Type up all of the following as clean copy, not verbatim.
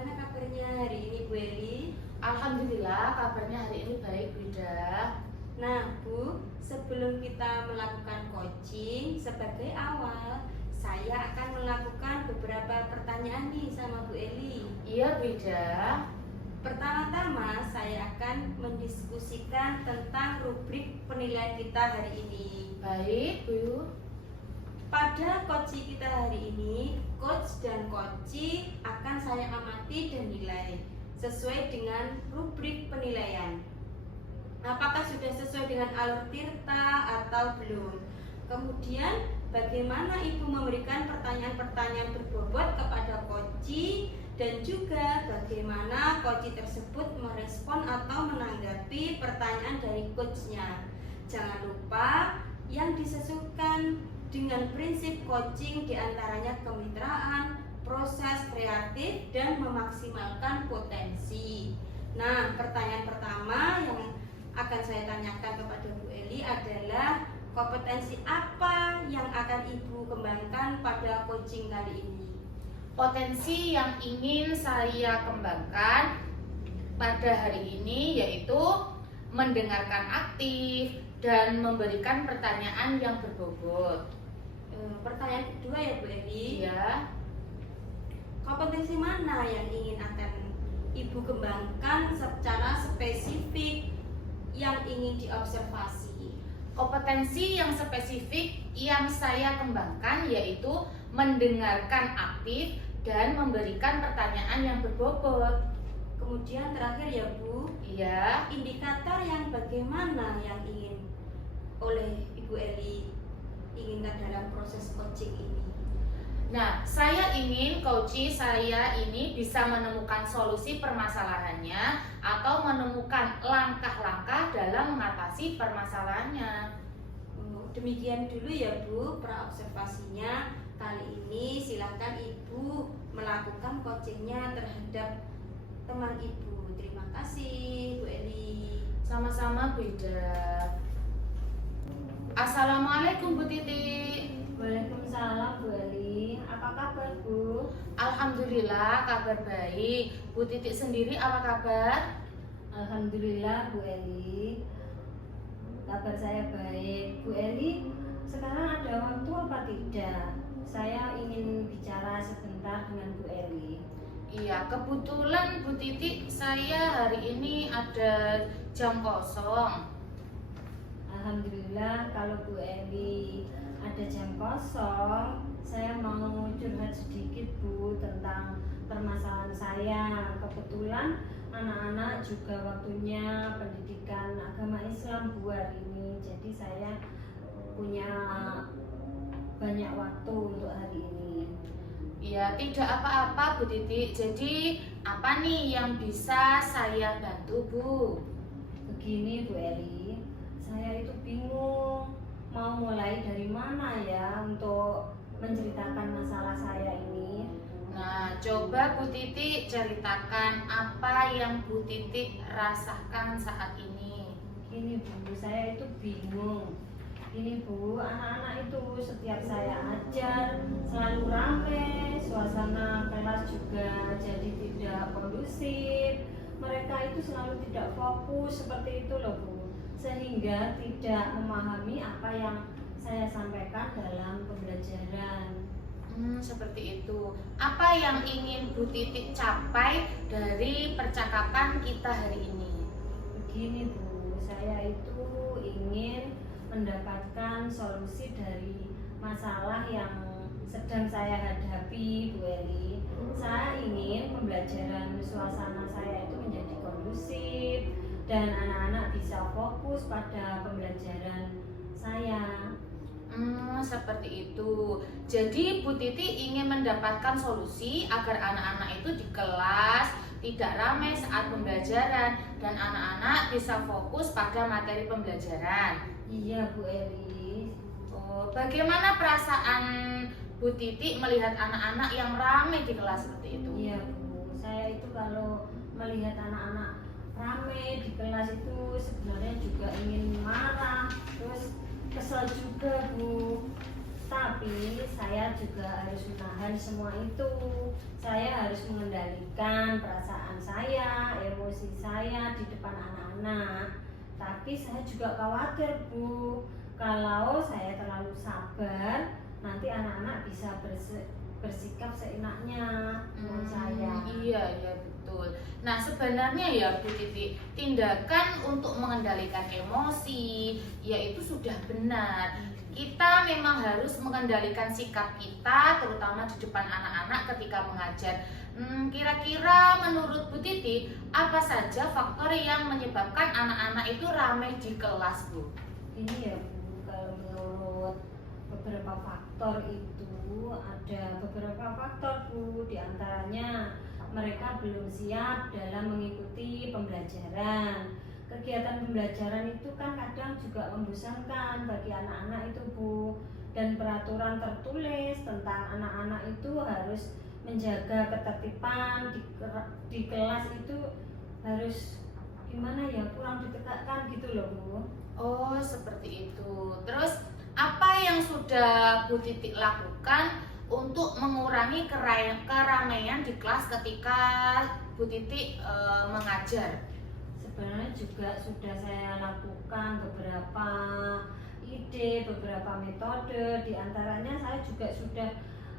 Bagaimana kabarnya hari ini Bu Eli? Alhamdulillah kabarnya hari ini baik, Bu Ida. Nah Bu, sebelum kita melakukan coaching, sebagai awal saya akan melakukan beberapa pertanyaan nih sama Bu Eli. Iya, Bu Ida. Pertama-tama saya akan mendiskusikan tentang rubrik penilaian kita hari ini. Baik, Bu. Pada coaching kita hari ini, coach dan coachee akan saya amati dan nilai sesuai dengan rubrik penilaian. Apakah sudah sesuai dengan alur tirta atau belum? Kemudian, bagaimana Ibu memberikan pertanyaan-pertanyaan berbobot kepada coachee dan juga bagaimana coachee tersebut merespon atau menanggapi pertanyaan dari coachnya. Jangan lupa yang disesuaikan dengan prinsip coaching diantaranya kemitraan, proses kreatif, dan memaksimalkan potensi. Nah, pertanyaan pertama yang akan saya tanyakan kepada Bu Eli adalah kompetensi apa yang akan Ibu kembangkan pada coaching kali ini? Potensi yang ingin saya kembangkan pada hari ini yaitu mendengarkan aktif dan memberikan pertanyaan yang berbobot. Pertanyaan kedua ya Bu Eli. Iya. Kompetensi mana yang akan Ibu kembangkan secara spesifik yang ingin diobservasi? Kompetensi yang spesifik yang saya kembangkan yaitu mendengarkan aktif dan memberikan pertanyaan yang berbobot. Kemudian terakhir ya Bu, Iya. indikator yang bagaimana yang ingin oleh Ibu Eli inginkan dalam proses coaching ini? Nah, saya ingin coachee saya ini bisa menemukan solusi permasalahannya atau menemukan langkah-langkah dalam mengatasi permasalahannya. Demikian dulu ya Bu praobservasinya. Kali ini silakan Ibu melakukan coachingnya terhadap teman Ibu. Terima kasih Bu Eli. Sama-sama, Bu Ida. Assalamualaikum, Bu Titi. Waalaikumsalam Bu Eli. Apa kabar Bu? Alhamdulillah kabar baik. Bu Titi sendiri apa kabar? Alhamdulillah Bu Eli, kabar saya baik. Bu Eli, sekarang ada waktu apa tidak? Saya ingin bicara sebentar dengan Bu Eli. Iya, kebetulan Bu Titi saya hari ini ada jam kosong. Alhamdulillah kalau Bu Eli ada jam kosong, saya mau curhat sedikit Bu tentang permasalahan saya. Kebetulan anak-anak juga waktunya pendidikan agama Islam Bu hari ini, jadi saya punya banyak waktu untuk hari ini. Iya, tidak apa-apa Bu Titi. Jadi apa nih yang bisa saya bantu, Bu? Begini Bu Eli, saya itu bingung mau mulai dari mana ya untuk menceritakan masalah saya ini. Nah, coba Bu Titi ceritakan apa yang Bu Titi rasakan saat ini. Ini Bu, saya itu bingung. Ini Bu, anak-anak itu setiap saya ajar selalu rame, suasana kelas juga jadi tidak kondusif. Mereka itu selalu tidak fokus seperti itu loh Bu, sehingga tidak memahami apa yang saya sampaikan dalam pembelajaran. Seperti itu. Apa yang ingin Bu Titi capai dari percakapan kita hari ini? Begini Bu, saya itu ingin mendapatkan solusi dari masalah yang sedang saya hadapi Bu Eli. Saya ingin pembelajaran suasana saya itu menjadi kondusif dan anak-anak bisa fokus pada pembelajaran saya. Seperti itu. Jadi Bu Titi ingin mendapatkan solusi agar anak-anak itu di kelas tidak ramai saat pembelajaran dan anak-anak bisa fokus pada materi pembelajaran. Iya Bu Eli. Oh, bagaimana perasaan Bu Titi melihat anak-anak yang ramai di kelas seperti itu? Iya Bu, saya itu kalau melihat anak-anak ramai di kelas itu sebenarnya juga ingin marah, terus kesel juga Bu. Tapi saya juga harus menahan semua itu. Saya harus mengendalikan perasaan saya, emosi saya di depan anak-anak. Tapi saya juga khawatir, Bu, kalau saya terlalu sabar, nanti anak-anak bisa bersikap seenaknya dengan saya. Iya, iya betul. Nah sebenarnya ya Bu Titi, tindakan untuk mengendalikan emosi yaitu sudah benar. Kita memang harus mengendalikan sikap kita, terutama di depan anak-anak ketika mengajar. Kira-kira menurut Bu Titi, apa saja faktor yang menyebabkan anak-anak itu ramai di kelas, Bu? Ini ya Bu, kalau menurut beberapa faktor itu ada beberapa faktor Bu, diantaranya mereka belum siap dalam mengikuti pembelajaran. Kegiatan pembelajaran itu kan kadang juga membosankan bagi anak-anak itu Bu, dan peraturan tertulis tentang anak-anak itu harus menjaga ketertiban di kelas itu harus gimana ya, kurang ditegakkan gitu loh Bu. Oh seperti itu. Terus apa yang sudah Bu Titi lakukan untuk mengurangi keramaian di kelas ketika Bu Titi mengajar? Sebenarnya juga sudah saya lakukan beberapa ide, beberapa metode. Di antaranya saya juga sudah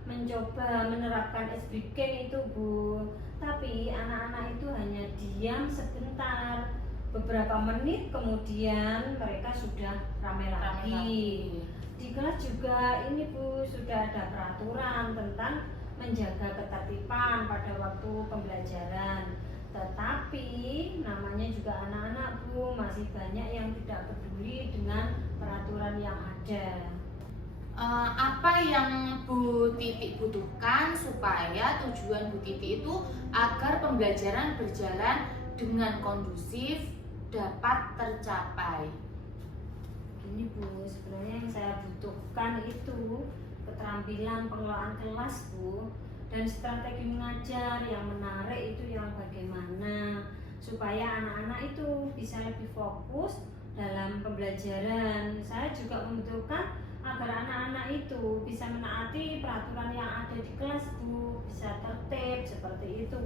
mencoba menerapkan SBK itu Bu. Tapi anak-anak itu hanya diam sebentar, beberapa menit kemudian mereka sudah ramai lagi. Di kelas juga ini Bu, sudah ada peraturan tentang menjaga ketertiban pada waktu pembelajaran. Tetapi namanya juga anak-anak Bu, masih banyak yang tidak peduli dengan peraturan yang ada. Apa yang Bu Titi butuhkan supaya tujuan Bu Titi itu agar pembelajaran berjalan dengan kondusif dapat tercapai? Ini Bu, sebenarnya yang saya butuhkan itu keterampilan pengelolaan kelas Bu, dan strategi mengajar yang menarik itu yang bagaimana supaya anak-anak itu bisa lebih fokus dalam pembelajaran. Saya juga membutuhkan agar anak-anak itu bisa menaati peraturan yang ada di kelas Bu, bisa tertib seperti itu.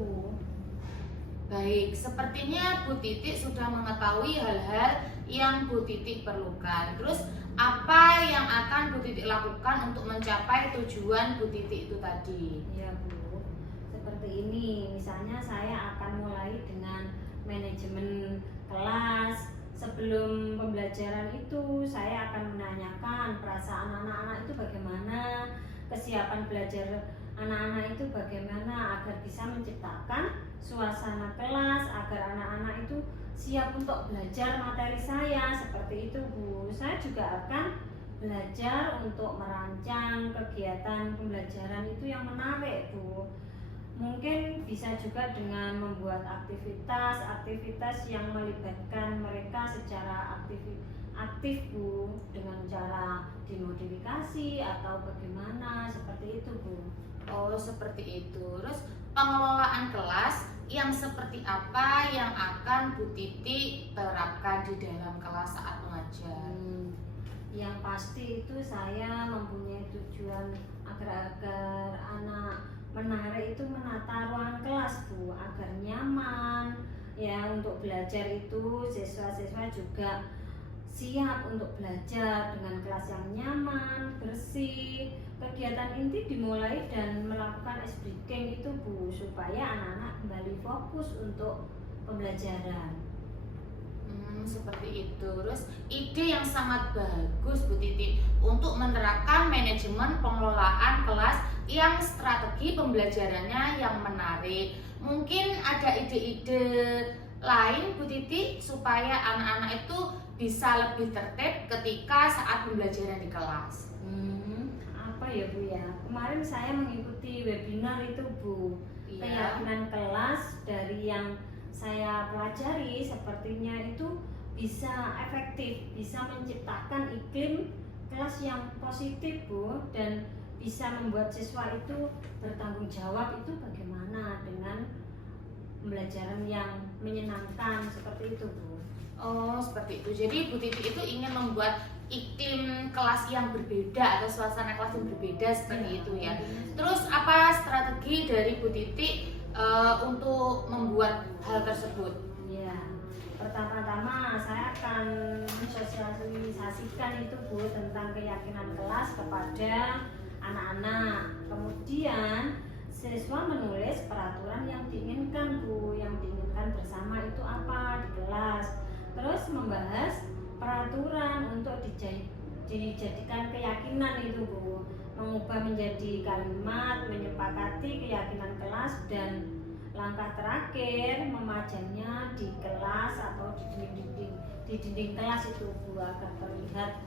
Baik, sepertinya Bu Titi sudah mengetahui hal-hal yang Bu Titi perlukan. Terus apa yang akan Bu Titi lakukan untuk mencapai tujuan Bu Titi itu tadi? Iya Bu, seperti ini. Misalnya saya akan mulai dengan manajemen kelas. Sebelum pembelajaran itu saya akan menanyakan perasaan anak-anak itu bagaimana, kesiapan belajar anak-anak itu bagaimana, agar bisa menciptakan suasana kelas, agar anak-anak itu siap untuk belajar materi saya. Seperti itu Bu. Saya juga akan belajar untuk merancang kegiatan pembelajaran itu yang menarik Bu. Mungkin bisa juga dengan membuat aktivitas yang melibatkan mereka secara aktif Bu, dengan cara dimodifikasi atau bagaimana, seperti itu Bu. Oh seperti itu. Terus pengelolaan kelas yang seperti apa yang akan Bu Titi terapkan di dalam kelas saat mengajar? Yang pasti itu saya mempunyai tujuan agar anak menarik itu menata ruangan kelas Bu, agar nyaman ya untuk belajar itu. Siswa-siswa juga siap untuk belajar dengan kelas yang nyaman, bersih. Kegiatan inti dimulai dan melakukan ice breaking itu Bu, supaya anak-anak kembali fokus untuk pembelajaran. Seperti itu. Terus ide yang sangat bagus Bu Titi untuk menerapkan manajemen pengelolaan kelas yang strategi pembelajarannya yang menarik. Mungkin ada ide-ide lain Bu Titi supaya anak-anak itu bisa lebih tertib ketika saat pembelajaran di kelas. Apa ya Bu ya? Kemarin saya mengikuti webinar itu Bu. Iya. Keyakinan kelas dari yang saya pelajari sepertinya itu bisa efektif, bisa menciptakan iklim kelas yang positif Bu, dan bisa membuat siswa itu bertanggung jawab itu bagaimana dengan pembelajaran yang menyenangkan, seperti itu Bu. Oh seperti itu. Jadi Bu Titi itu ingin membuat iklim kelas yang berbeda atau suasana kelas yang berbeda seperti itu ya. Terus apa strategi dari Bu Titi untuk membuat hal tersebut? Ya, pertama-tama saya akan mensosialisasikan itu Bu tentang keyakinan kelas kepada anak-anak. Kemudian siswa menulis peraturan yang diinginkan Bu, yang diinginkan bersama itu apa di kelas. Terus membahas peraturan untuk dijadikan keyakinan itu Bu, mengubah menjadi kalimat, menyepakati keyakinan kelas, dan langkah terakhir memajangnya di kelas atau di dinding kelas itu Bu, agar terlihat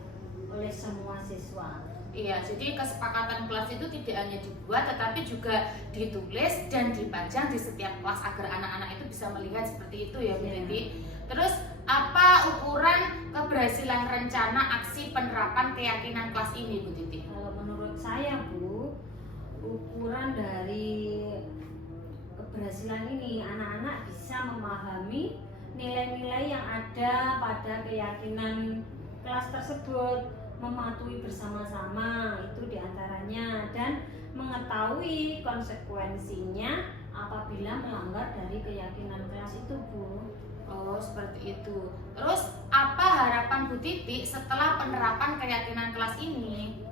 oleh semua siswa. Iya, jadi kesepakatan kelas itu tidak hanya dibuat tetapi juga ditulis dan dipajang di setiap kelas agar anak-anak itu bisa melihat seperti itu ya Bu Titi. Terus apa ukuran keberhasilan rencana aksi penerapan keyakinan kelas ini Bu Titi? Kalau menurut saya Bu, ukuran dari keberhasilan ini anak-anak bisa memahami nilai-nilai yang ada pada keyakinan kelas tersebut, mematuhi bersama-sama itu diantaranya, dan mengetahui konsekuensinya apabila melanggar dari keyakinan kelas itu Bu. Oh, seperti itu. Terus apa harapan Bu Titi setelah penerapan keyakinan kelas ini?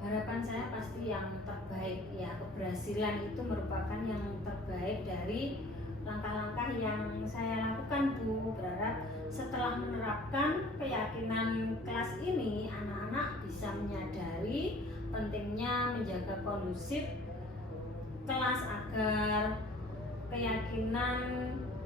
Harapan saya pasti yang terbaik ya, keberhasilan itu merupakan yang terbaik dari langkah-langkah yang saya lakukan Bu. Berharap setelah menerapkan keyakinan kelas ini, anak-anak bisa menyadari pentingnya menjaga kondusif kelas agar keyakinan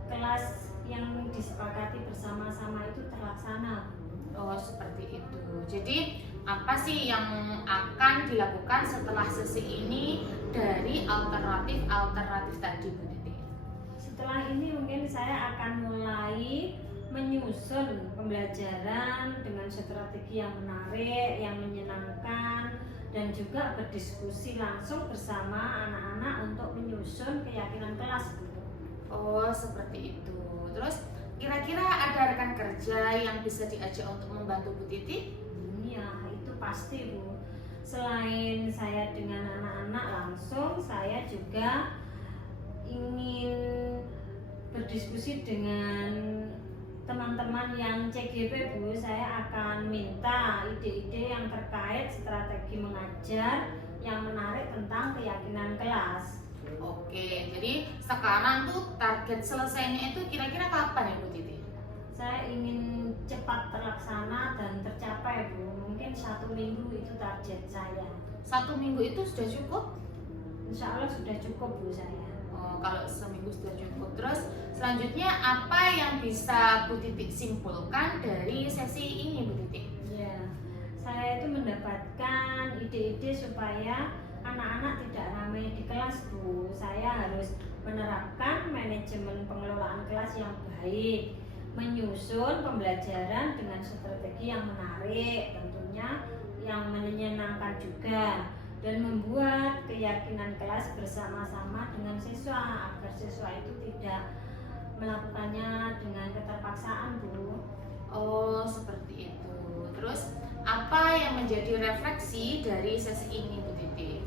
kelas yang disepakati bersama-sama itu terlaksana. Oh, seperti itu. Jadi apa sih yang akan dilakukan setelah sesi ini dari alternatif tadi Bu Titi? Setelah ini mungkin saya akan mulai menyusun pembelajaran dengan strategi yang menarik, yang menyenangkan, dan juga berdiskusi langsung bersama anak-anak untuk menyusun keyakinan kelas Bu. Oh, seperti itu. Terus kira-kira ada rekan kerja yang bisa diajak untuk membantu Bu Titi? Iya, itu pasti Bu. Selain saya dengan anak-anak langsung, saya juga ingin berdiskusi dengan teman-teman yang CGP Bu. Saya akan minta ide-ide yang terkait strategi mengajar yang menarik tentang keyakinan kelas. Oke, jadi sekarang tuh target selesainya itu kira-kira kapan ya Bu Titi? Saya ingin cepat terlaksana dan tercapai Bu. Mungkin 1 minggu itu target saya. 1 minggu itu sudah cukup? Insya Allah sudah cukup Bu saya. Oh, kalau seminggu sudah cukup. Terus selanjutnya apa yang bisa Bu Titi simpulkan dari sesi ini Bu Titi? Ya, saya itu mendapatkan ide-ide supaya anak-anak tidak ramai di kelas Bu. Saya harus menerapkan manajemen pengelolaan kelas yang baik, menyusun pembelajaran dengan strategi yang menarik tentunya, yang menyenangkan juga, dan membuat keyakinan kelas bersama-sama dengan siswa agar siswa itu tidak melakukannya dengan keterpaksaan Bu. Oh, seperti itu. Terus apa yang menjadi refleksi dari sesi ini Bu Titi?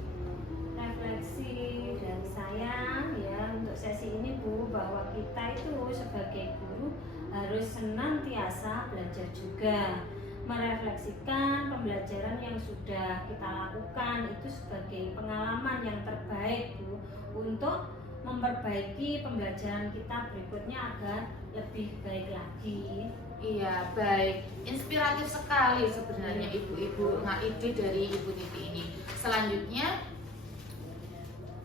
Refleksi dari saya ya untuk sesi ini Bu, bahwa kita itu sebagai guru harus senantiasa belajar juga, merefleksikan pembelajaran yang sudah kita lakukan itu sebagai pengalaman yang terbaik Bu, untuk memperbaiki pembelajaran kita berikutnya agar lebih baik lagi. Iya, baik. Inspiratif sekali sebenarnya ibu-ibu ide dari Ibu Titi ini. Selanjutnya,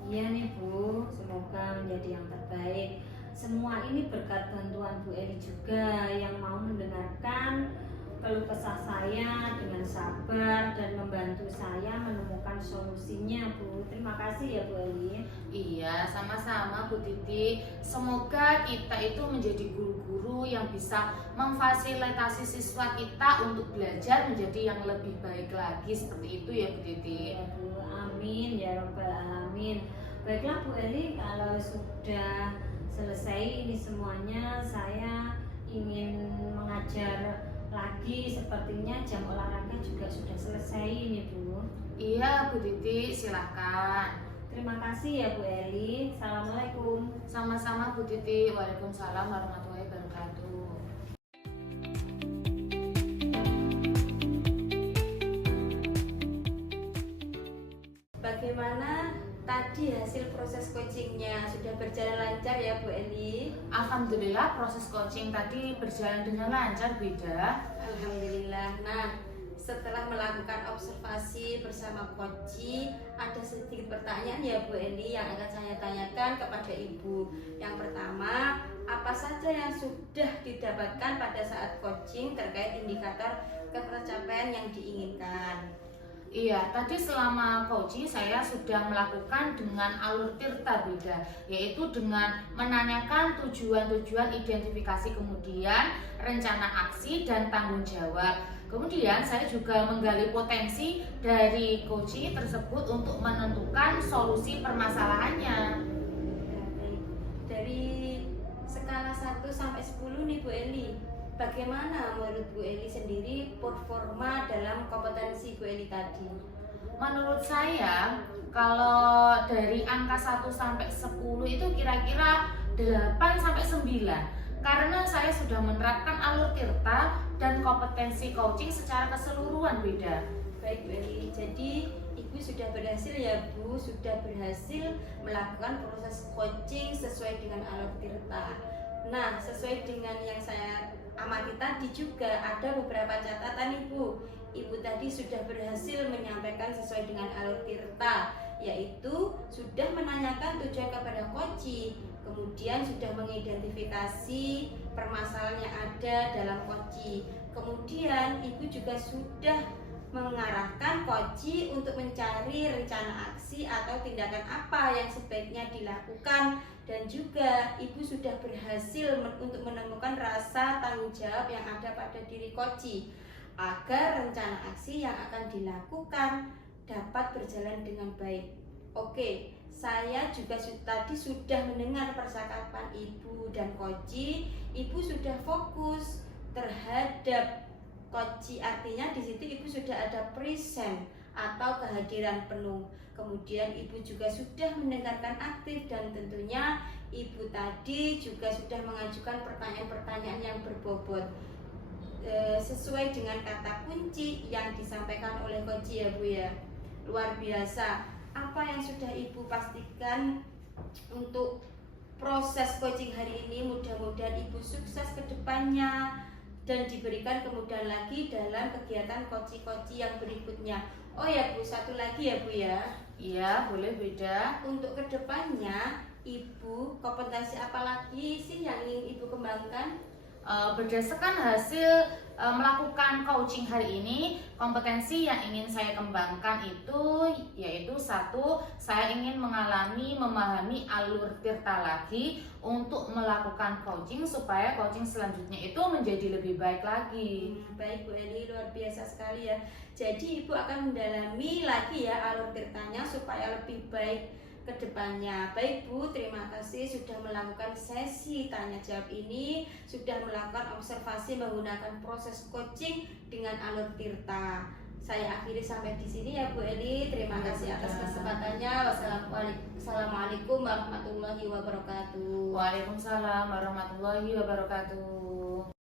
Iya nih Bu, semoga menjadi yang terbaik. Semua ini berkat bantuan Bu Eli juga yang mau mendengarkan keluh kesah saya dengan sabar dan membantu saya menemukan solusinya Bu. Terima kasih ya Bu Eli. iya, sama-sama Bu Titi. Semoga kita itu menjadi guru-guru yang bisa memfasilitasi siswa kita untuk belajar menjadi yang lebih baik lagi, seperti itu ya Bu Titi. Ya Bu, amin ya robbal alamin. Baiklah Bu Eli, kalau sudah selesai ini semuanya, saya ingin mengajar lagi. Sepertinya jam olahraga juga sudah selesai ini Bu. Iya Bu Titi, silakan. Terima kasih ya Bu Eli. Assalamualaikum. Sama-sama Bu Titi. Waalaikumsalam warahmatullahi wabarakatuh. Bagaimana tadi hasil proses coachingnya? Sudah berjalan lancar ya Bu Eli? Alhamdulillah proses coaching tadi berjalan dengan lancar Bu Ida. Alhamdulillah. Nah, setelah melakukan observasi bersama Koci, ada sedikit pertanyaan ya Bu Eli yang akan saya tanyakan kepada Ibu. Yang pertama, apa saja yang sudah didapatkan pada saat coaching terkait indikator ketercapaian yang diinginkan? Iya, tadi selama coaching saya sudah melakukan dengan alur tirta beda, yaitu dengan menanyakan tujuan-tujuan identifikasi, kemudian rencana aksi dan tanggung jawab. Kemudian saya juga menggali potensi dari coaching tersebut untuk menentukan solusi permasalahannya. Baik. Dari skala 1 sampai 10 nih Bu Eli, bagaimana menurut Bu Eli sendiri performa dalam kompetensi Bu Eli tadi? Menurut saya, kalau dari angka 1 sampai 10 itu kira-kira 8 sampai 9. Karena saya sudah menerapkan alur tirta dan kompetensi coaching secara keseluruhan beda. Baik Bu Eli, jadi Ibu sudah berhasil ya Bu, sudah berhasil melakukan proses coaching sesuai dengan alur tirta. Nah, sesuai dengan yang saya amati tadi juga ada beberapa catatan Ibu. Ibu tadi sudah berhasil menyampaikan sesuai dengan alur tirta, yaitu sudah menanyakan tujuan kepada coaching, kemudian sudah mengidentifikasi permasalahan yang ada dalam coaching. Kemudian Ibu juga sudah mengarahkan coaching untuk mencari rencana aksi atau tindakan apa yang sebaiknya dilakukan, dan juga Ibu sudah berhasil untuk menemukan rasa tanggung jawab yang ada pada diri coaching agar rencana aksi yang akan dilakukan dapat berjalan dengan baik. Oke, saya juga tadi sudah mendengar percakapan Ibu dan coaching. Ibu sudah fokus terhadap coaching, artinya di situ Ibu sudah ada present atau kehadiran penuh. Kemudian Ibu juga sudah mendengarkan aktif, dan tentunya Ibu tadi juga sudah mengajukan pertanyaan-pertanyaan yang berbobot sesuai dengan kata kunci yang disampaikan oleh coaching ya Bu ya. Luar biasa. Apa yang sudah Ibu pastikan untuk proses coaching hari ini? Mudah-mudahan Ibu sukses ke depannya dan diberikan kemudahan lagi dalam kegiatan coaching yang berikutnya. Oh ya Bu, satu lagi ya Bu ya. Iya, boleh beda. Untuk kedepannya, Ibu kompetensi apa lagi sih yang ingin Ibu kembangkan? Berdasarkan hasil melakukan coaching hari ini, kompetensi yang ingin saya kembangkan itu yaitu satu, saya ingin memahami alur tirta lagi untuk melakukan coaching supaya coaching selanjutnya itu menjadi lebih baik lagi. Baik Bu Eli, luar biasa sekali ya. Jadi Ibu akan mendalami lagi ya alur tirtanya supaya lebih baik ke depannya. Baik Bu, terima kasih sudah melakukan sesi tanya jawab ini, sudah melakukan observasi menggunakan proses coaching dengan alur tirta. Saya akhiri sampai di sini ya Bu Eli. Terima kasih atas kesempatannya. Wassalamualaikum warahmatullahi wabarakatuh. Waalaikumsalam warahmatullahi wabarakatuh.